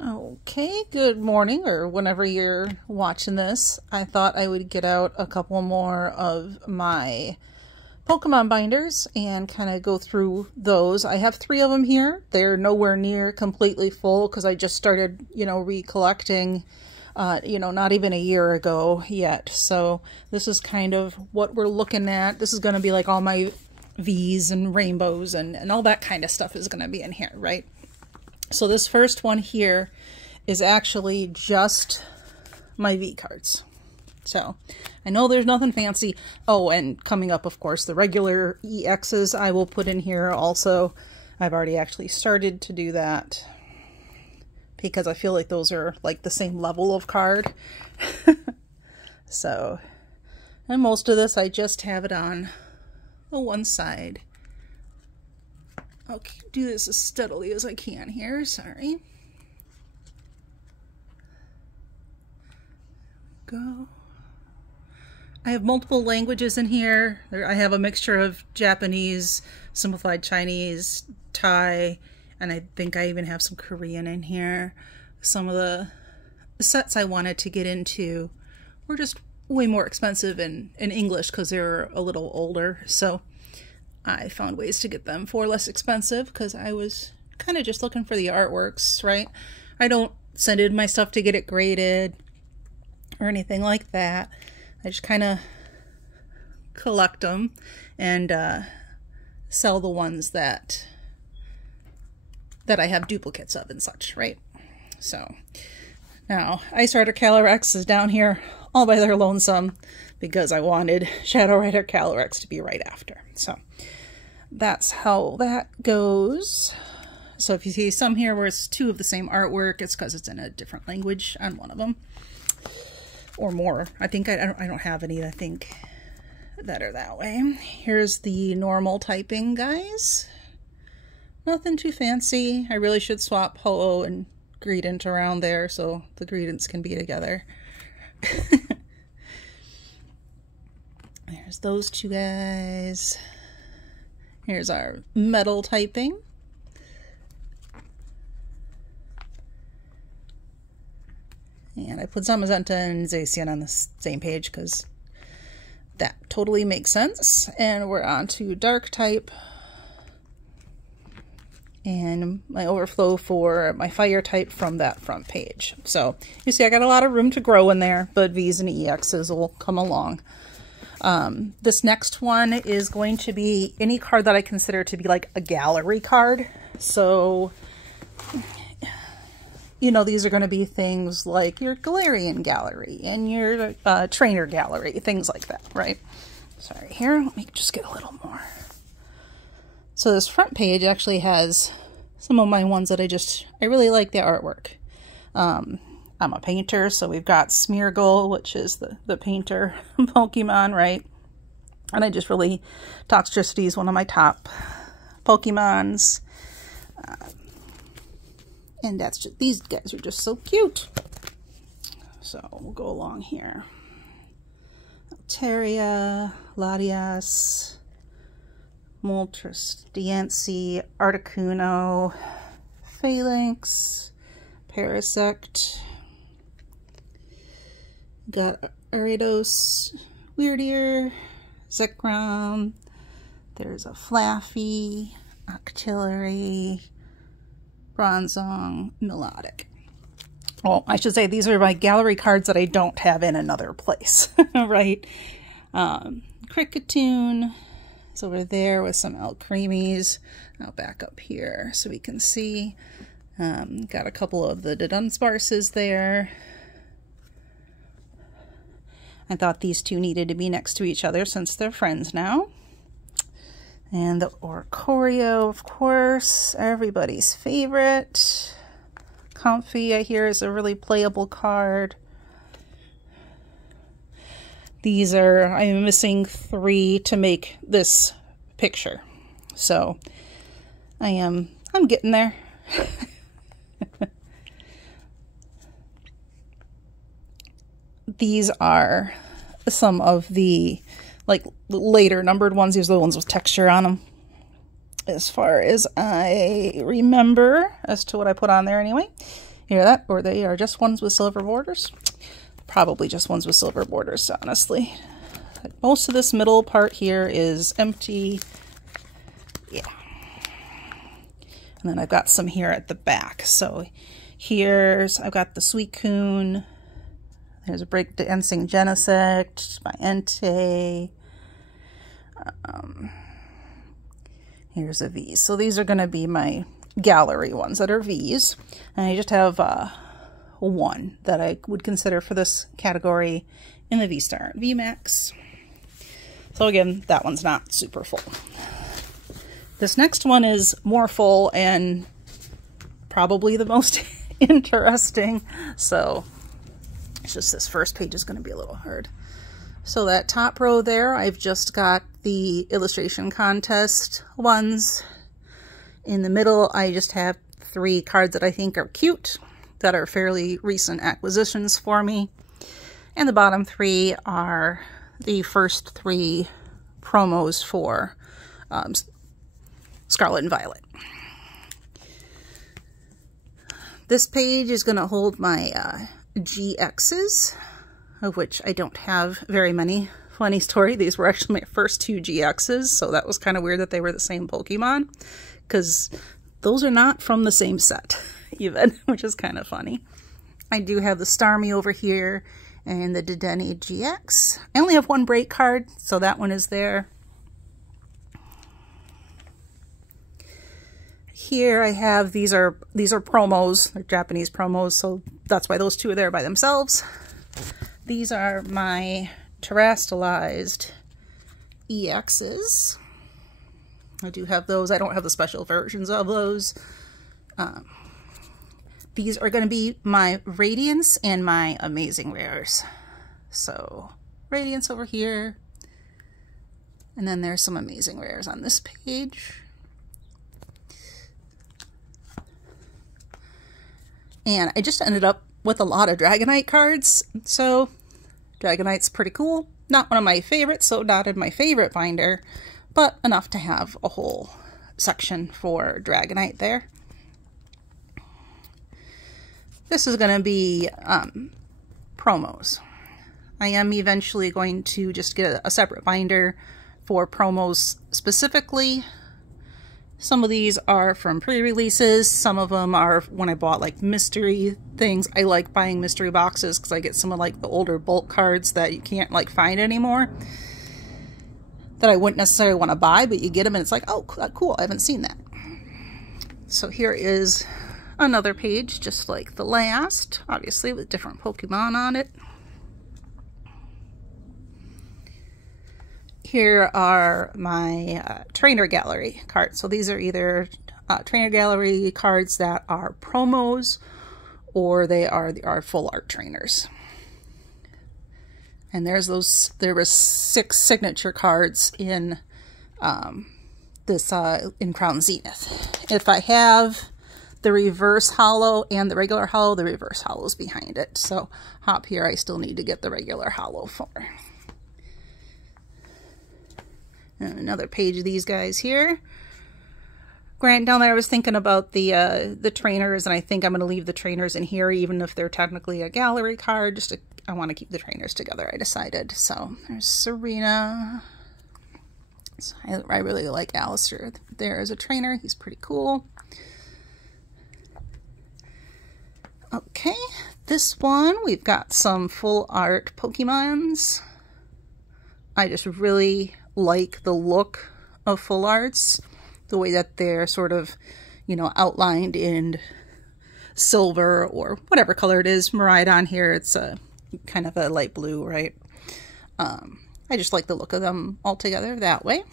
Okay, good morning, or whenever you're watching this. I thought I would get out a couple more of my Pokemon binders and kind of go through those. I have 3 of them here. They're nowhere near completely full because I just started, recollecting, not even a year ago yet. So this is kind of what we're looking at. This is going to be like all my V's and rainbows and all that kind of stuff is going to be in here, right? So this first one here is actually just my V cards. So I know there's nothing fancy. Oh, and coming up, of course, the regular EXs I will put in here also. I've already actually started to do that because I feel like those are like the same level of card. So, and most of this I just have it on the one side. I'll do this as steadily as I can here, sorry. Go. I have multiple languages in here. I have a mixture of Japanese, simplified Chinese, Thai, and I think I even have some Korean in here. Some of the sets I wanted to get into were just way more expensive in English because they're a little older, so I found ways to get them for less expensive because I was kind of just looking for the artworks, right? I don't send in my stuff to get it graded or anything like that. I just kind of collect them and sell the ones that I have duplicates of and such, right? So now Ice Rider Calyrex is down here all by their lonesome because I wanted Shadow Rider Calyrex to be right after. So that's how that goes. So if you see some here where it's 2 of the same artwork, it's because it's in a different language on one of them. Or more. I think I don't have any, I think, that are that way. Here's the normal typing guys. Nothing too fancy. I really should swap Ho-Oh and Greedent around there so the Greedents can be together. There's those 2 guys. Here's our metal typing. And I put Zamazenta and Zacian on the same page because that totally makes sense. And we're on to dark type. And my overflow for my fire type from that front page. So you see I got a lot of room to grow in there, but V's and EXs will come along. This next one is going to be any card that I consider to be like a gallery card. So, these are going to be things like your Galarian gallery and your trainer gallery, things like that, right? Sorry, here, let me just get a little more. So this front page actually has some of my ones that I really like the artwork. I'm a painter, so we've got Smeargle, which is the painter Pokemon, right? And I just really, Toxtricity is one of my top Pokemons. And that's just, these guys are just so cute. So we'll go along here. Altaria, Latias, Moltres, Diancie, Articuno, Phalanx, Parasect. Got Ariados, Weirdier, Zekrom, there's a Flaffy, Octillery, Bronzong, Melodic. Well, I should say these are my gallery cards that I don't have in another place, right? Kricketune is over there with some Alcremies. I'll back up here so we can see. Got a couple of the Dunsparces there. I thought these 2 needed to be next to each other since they're friends now. And the Oricorio, of course, everybody's favorite. Comfy, I hear, is a really playable card. These are, I'm missing 3 to make this picture. So I'm getting there. These are some of the later numbered ones. These are the ones with texture on them. as far as I remember as to what I put on there anyway. Hear that? Or they are just ones with silver borders? Probably just ones with silver borders, honestly. Most of this middle part here is empty. Yeah. And then I've got some here at the back. So I've got the Sweet Coon. There's a Break Dancing Genesect by Entei. Here's a V. So these are going to be my gallery ones that are V's. And I just have one that I would consider for this category in the V-Star VMAX. So again, that one's not super full. This next one is more full and probably the most interesting. So it's just this first page is going to be a little hard. So that top row there, I've just got the illustration contest ones. In the middle, I just have 3 cards that I think are cute, that are fairly recent acquisitions for me. And the bottom 3 are the first 3 promos for Scarlet and Violet. This page is going to hold my GXs, of which I don't have very many. Funny story, these were actually my first 2 GXs, so that was kind of weird that they were the same Pokemon, because those are not from the same set, even, which is kind of funny. I do have the Starmie over here, and the Dedenne GX. I only have 1 break card, so that one is there. Here I have, these are promos, they're Japanese promos, so that's why those 2 are there by themselves. These are my terastallized EXs. I do have those. I don't have the special versions of those. These are going to be my Radiance and my Amazing Rares. So, Radiance over here. And then there's some Amazing Rares on this page. And I just ended up with a lot of Dragonite cards. So, Dragonite's pretty cool. Not one of my favorites, so not in my favorite binder, but enough to have a whole section for Dragonite there. This is going to be promos. I am eventually going to just get a separate binder for promos specifically. Some of these are from pre-releases. Some of them are when I bought like mystery things. I like buying mystery boxes because I get some of like the older bulk cards that you can't like find anymore, that I wouldn't necessarily want to buy, but you get them and it's like, oh, cool, I haven't seen that. So here is another page just like the last, obviously with different Pokemon on it. Here are my trainer gallery cards. So these are either trainer gallery cards that are promos, or they are full art trainers. And there was 6 signature cards in this in Crown Zenith. If I have the reverse holo and the regular holo, the reverse holo's behind it. So hop here, I still need to get the regular holo for. And another page of these guys here. Grant, down there I was thinking about the trainers, and I think I'm going to leave the trainers in here, even if they're technically a gallery card. Just I want to keep the trainers together, I decided. So there's Serena. So I really like Alistair there as a trainer. He's pretty cool. Okay, this one, we've got some full art Pokemons. I just really like the look of full arts, the way that they're sort of, you know, outlined in silver or whatever color it is. Miraidon here, it's a kind of a light blue, right? I just like the look of them all together that way.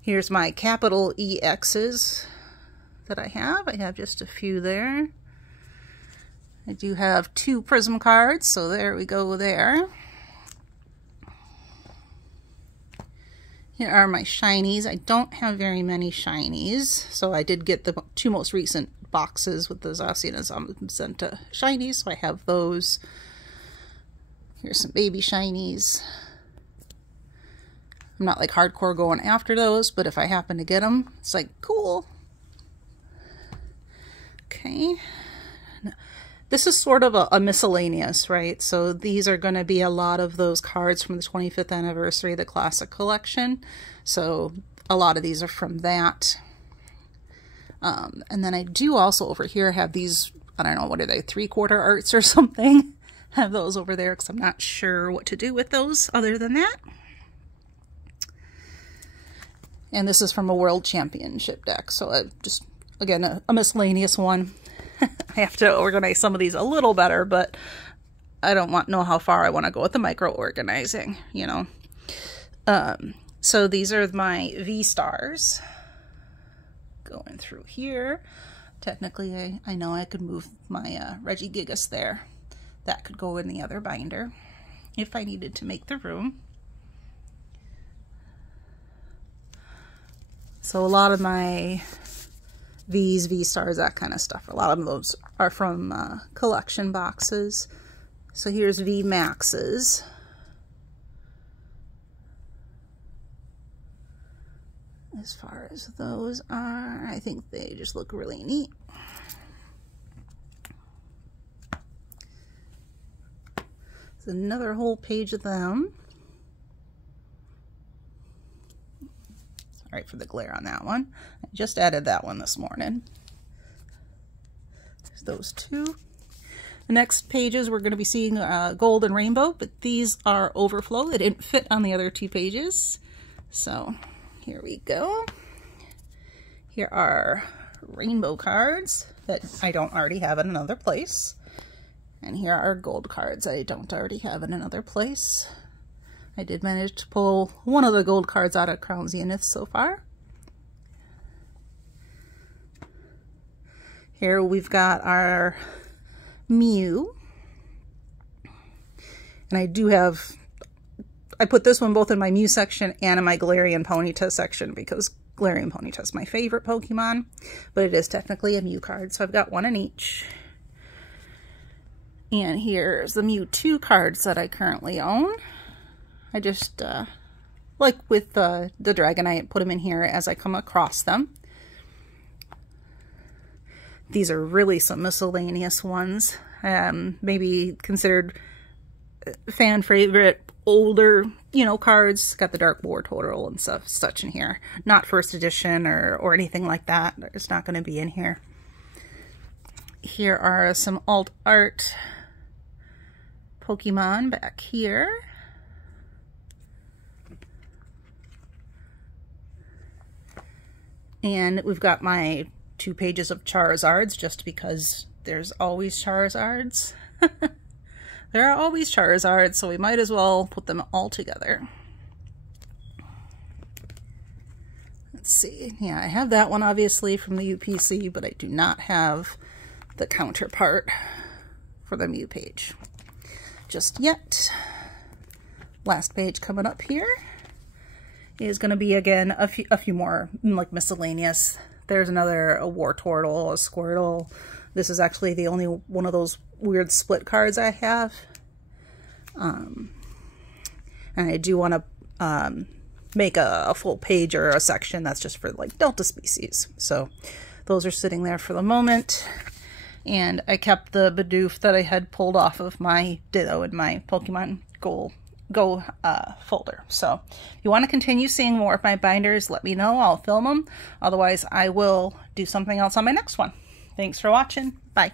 Here's my capital EXs that I have. I have just a few there. I do have 2 Prism cards, so there we go there. Here are my shinies. I don't have very many shinies, so I did get the 2 most recent boxes with the Zacian and Zamazenta shinies, so I have those. Here's some baby shinies. I'm not like hardcore going after those, but if I happen to get them, it's like, cool. Okay, This is sort of a miscellaneous, right? So these are going to be a lot of those cards from the 25th anniversary of the Classic Collection. So a lot of these are from that. And then I do also over here have these, I don't know, what are they, 3/4 arts or something? Have those over there because I'm not sure what to do with those other than that. And this is from a World Championship deck. So just, again, a miscellaneous one. I have to organize some of these a little better, but I don't know how far I want to go with the micro-organizing, you know. So these are my V-stars. Going through here. Technically, I know I could move my Reggie Gigas there. That could go in the other binder if I needed to make the room. So a lot of my V's, V-stars, that kind of stuff, a lot of those are from collection boxes. So here's V Maxes. As far as those are, I think they just look really neat. There's another whole page of them. Sorry for the glare on that one. I just added that one this morning. There's those two. The next pages we're going to be seeing gold and rainbow, but these are overflow. They didn't fit on the other two pages. So here we go. Here are rainbow cards that I don't already have in another place. And here are gold cards I don't already have in another place. I did manage to pull one of the gold cards out of Crown Zenith so far. Here we've got our Mew. And I do have, I put this one both in my Mew section and in my Galarian Ponyta section because Galarian Ponyta is my favorite Pokemon, but it is technically a Mew card, so I've got one in each. And here's the Mewtwo cards that I currently own. I just, like with the Dragonite, put them in here as I come across them. These are really some miscellaneous ones. Maybe considered fan favorite, older, you know, cards. Got the Dark War Total and stuff, such in here. Not first edition or anything like that. It's not going to be in here. Here are some alt art Pokemon back here. And we've got my 2 pages of Charizards, just because there's always Charizards. There are always Charizards, so we might as well put them all together. Let's see. Yeah, I have that one obviously from the UPC, but I do not have the counterpart for the Mew page just yet. Last page coming up here is going to be, again, a few more, like, miscellaneous. There's another, a Wartortle, a Squirtle. This is actually the only one of those weird split cards I have. And I do want to make a full page or a section that's just for, like, Delta species. So those are sitting there for the moment. And I kept the Bidoof that I had pulled off of my Ditto in my Pokemon Go folder. So if you want to continue seeing more of my binders, let me know. I'll film them. Otherwise, I will do something else on my next one. Thanks for watching. Bye.